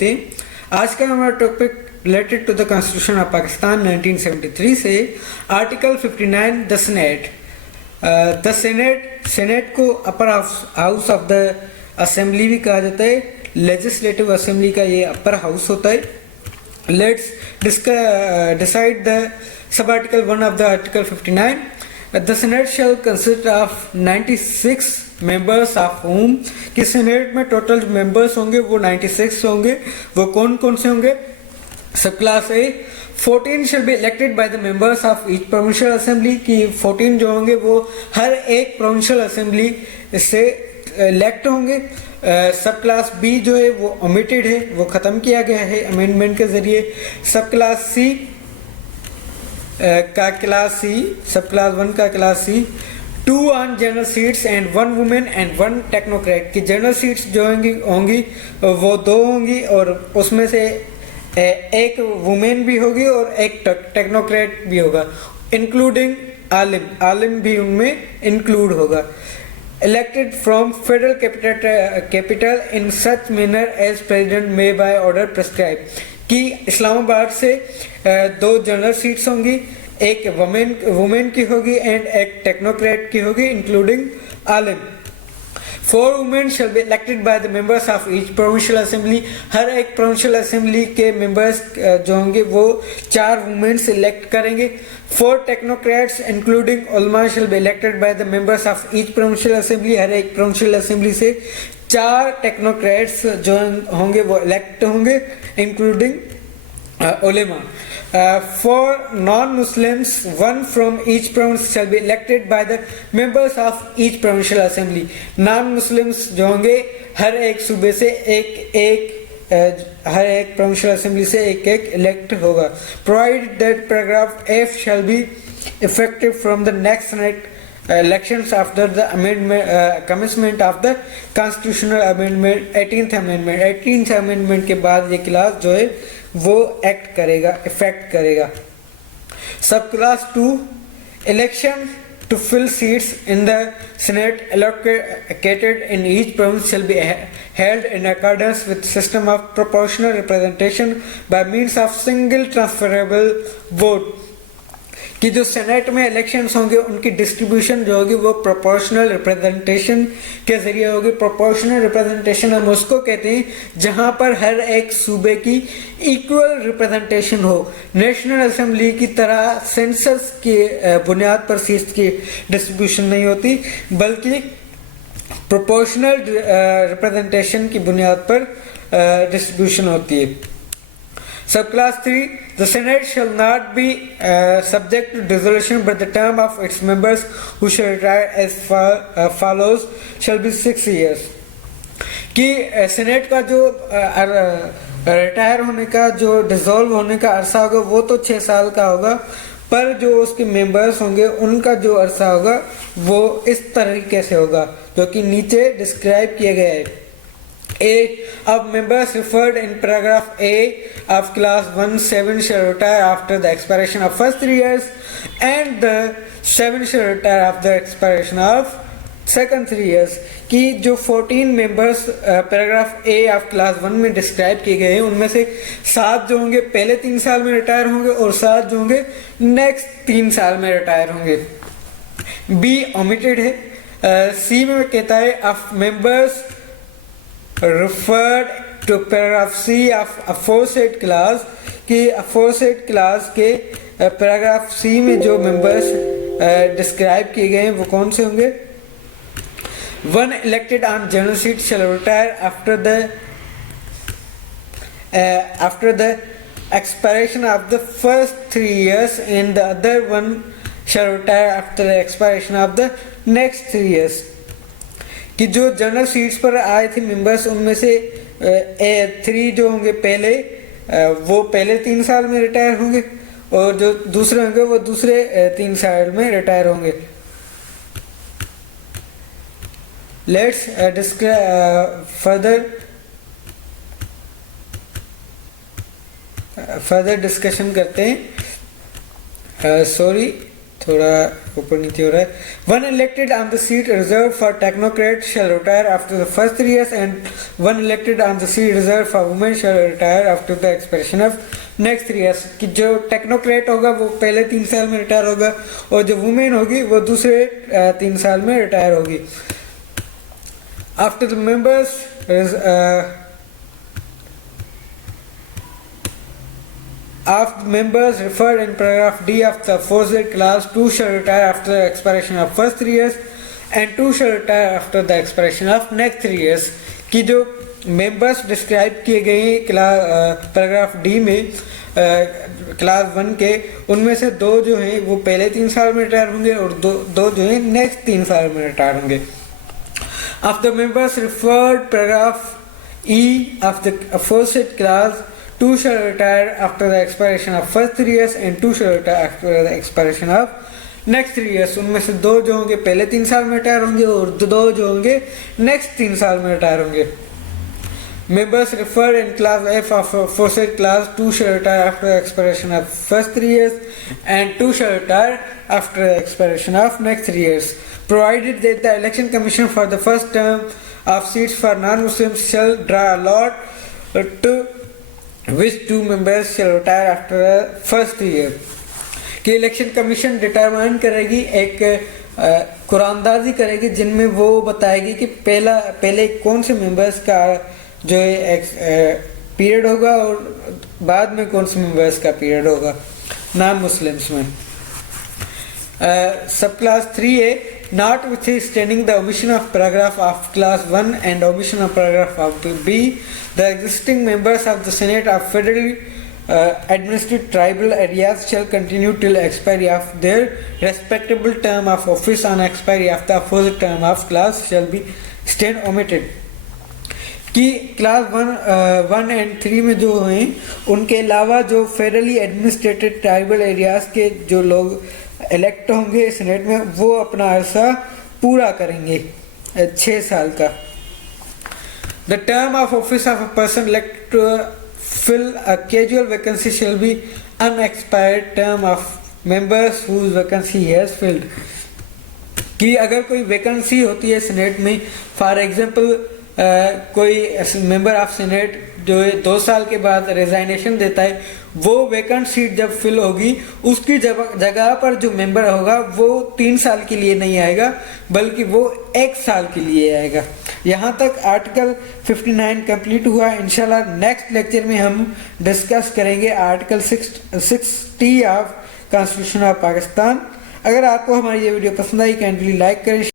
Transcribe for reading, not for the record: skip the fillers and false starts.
थे। आज का हमारा topic related to the constitution of Pakistan 1973 से article 59 the senate. The senate को upper house of the assembly भी कहा जाता है। लेजिस्लेटिव असेंबली का ये अपर हाउस होता है। Let's decide the sub article 1 of the article 59। The Senate shall consist of 96 members of whom कि सेनेट में टोटल मेंबर्स होंगे वो 96 होंगे। वो कौन कौन से होंगे? सब class A 14 shall be elected by the members of each provincial assembly कि 14 जो होंगे वो हर एक प्रोविंशियल असेंबली से इलेक्ट होंगे। सब क्लास बी जो है वो ओमिटेड है, वो ख़त्म किया गया है अमेंडमेंट के ज़रिए। सब क्लास सी का क्लास सी, सब क्लास 1 का class C 2 on general seats and 1 women and 1 technocrat की जनरल सीट्स जो होंगी वो 2 होंगी और उसमें से एक वुमेन भी होगी और एक टेक्नोक्रेट भी होगा, इंक्लूडिंग आलिम भी उनमें इंक्लूड होगा। Elected from federal capital in such manner as president may by order prescribe कि इस्लामाबाद से 2 जनरल सीट्स होंगी, एक वुमेन की होगी एंड एक टेक्नोक्रेट की होगी इंक्लूडिंग आलिम। 4 women shall be elected by the members of each provincial assembly. हर एक प्रोविंशियल असेंबली के मेंबर्स जो होंगे वो 4 वुमेन से इलेक्ट करेंगे। 4 टेक्नोक्रेट्स इंक्लूडिंग उलमा shall be elected by the members of each provincial assembly. हर एक प्रोविंशियल असेंबली से 4 टेक्नोक्रेट्स जो होंगे वो इलेक्ट होंगे including Ulema. For non-Muslims, 1 from each province shall be elected by the members of each provincial assembly. Non-Muslims जो होंगे हर एक सूबे से हर एक provincial assembly से एक elect होगा। Provided that paragraph F shall be effective from the next Senate elections after the commencement of the constitutional amendment 18th amendment के बाद ये क्लास जो है वो इफेक्ट करेगा। सब class 2 election to fill seats in the Senate allocated in each province shall be held in accordance with system of proportional representation by means of single transferable vote कि जो सेनेट में elections होंगे उनकी distribution जो होगी वो proportional representation के जरिए होगी। प्रोपोर्शनल रिप्रेजेंटेशन हम उसको कहते हैं जहां पर हर एक सूबे की इक्वल रिप्रेजेंटेशन हो। नेशनल असेंबली की तरह सेंसस की बुनियाद पर सीट्स की डिस्ट्रीब्यूशन नहीं होती, बल्कि प्रोपोर्शनल रिप्रेजेंटेशन की बुनियाद पर डिस्ट्रीब्यूशन होती है। Subclass 3, the Senate shall not be subject to dissolution, but the term of its members who shall retire as follows shall be 6 years. कि सेनेट का जो रिटायर होने का, जो डिसॉल्व होने का अरसा होगा वो तो 6 साल का होगा, पर जो उसके मेंबर्स होंगे उनका जो अरसा होगा वो इस तरीके से होगा जो कि नीचे डिस्क्राइब किया गया है। Of members referred in paragraph A of class 1-7 shall retire after the expiration of first 3 years and the 7 shall retire after the expiration of second 3 years कि जो 14 members paragraph A of class 1 में describe किए गए हैं उनमें से 7 जो होंगे पहले 3 साल में रिटायर होंगे और 7 जो होंगे नेक्स्ट 3 साल में रिटायर होंगे। B omitted है। C में कहता है of members referred to paragraph C of aforesaid class कि aforesaid class के paragraph C में जो members describe किए गए हैं वो कौन से होंगे? 1 elected on general seat shall retire after the expiration of the first 3 years and the other one shall retire after the expiration of the next 3 years कि जो जनरल सीट्स पर आए थे मेंबर्स उनमें से 3 जो होंगे पहले वो पहले 3 साल में रिटायर होंगे और जो दूसरे होंगे वो दूसरे 3 साल में रिटायर होंगे। लेट्स फर्दर डिस्कशन करते हैं। सॉरी थोड़ा ऊपर नीचे हो रहा है. One elected on the seat reserved for technocrats shall retire after the first 3 years and one elected on the seat reserved for women shall retire after the expiration of next 3 years. कि जो technocrat होगा वो पहले 3 साल में retire होगा और जो वुमेन होगी वो दूसरे 3 साल में रिटायर होगी. After the members of members referred in paragraph D of the aforesaid clause, 2 shall retire after the expiration of first 3 years and 2 shall retire after the expiration of next 3 years. कि जो members describe किए गए हैं paragraph D में class 1 के, उनमें से 2 जो हैं वो पहले 3 साल में रिटायर होंगे और दो जो हैं नेक्स्ट 3 साल में रिटायर होंगे. Of the members referred paragraph E of the aforesaid clause, 2 shall retire after the expiration of first 3 years and 2 shall retire after the expiration of next 3 years. उनमें से 2 जो होंगे पहले 3 साल में रिटायर होंगे और 2 जो होंगे नेक्स्ट 3 साल में रिटायर होंगे. Members referred in class F of aforesaid clause, 2 shall retire after the expiration of first 3 years and 2 shall retire after the expiration of next 3 years. Provided that the election commission for the first term of seats for non-Muslims shall draw a lot to which 2 members shall retire after the first year. कि election commission determine करेगी, एक कुरानदाजी करेगी जिनमें वो बताएगी कि पहले कौन से मेंबर्स का जो पीरियड होगा और बाद में कौन से मेंबर्स का पीरियड होगा नॉन मुस्लिम्स में. सब class 3A, notwithstanding the omission of paragraph of class 1 and omission of paragraph of B, the existing members of the Senate of federally administered tribal areas shall continue till expiry of their respectable term of office. On expiry of the opposite term of class shall be stand omitted. कि class 1 and 3 में जो हैं उनके अलावा जो federally administrated tribal areas के जो लोग इलेक्ट होंगे सेनेट में वो अपना अरसा पूरा करेंगे 6 साल का. The term of office of a person elect to fill a casual vacancy shall be unexpired term of members whose vacancy has filled. कि अगर कोई वैकेंसी होती है सेनेट में, फॉर एग्जांपल कोई मेंबर ऑफ सेनेट जो 2 साल के बाद रेजाइनेशन देता है, वो वैकेंट सीट जब फिल होगी उसकी जगह पर जो मेंबर होगा वो 3 साल के लिए नहीं आएगा बल्कि वो 1 साल के लिए आएगा. यहाँ तक आर्टिकल 59 कंप्लीट हुआ. इंशाल्लाह नेक्स्ट लेक्चर में हम डिस्कस करेंगे article 60 of constitution of Pakistan. अगर आपको हमारी ये वीडियो पसंद आई, काइंडली लाइक करें.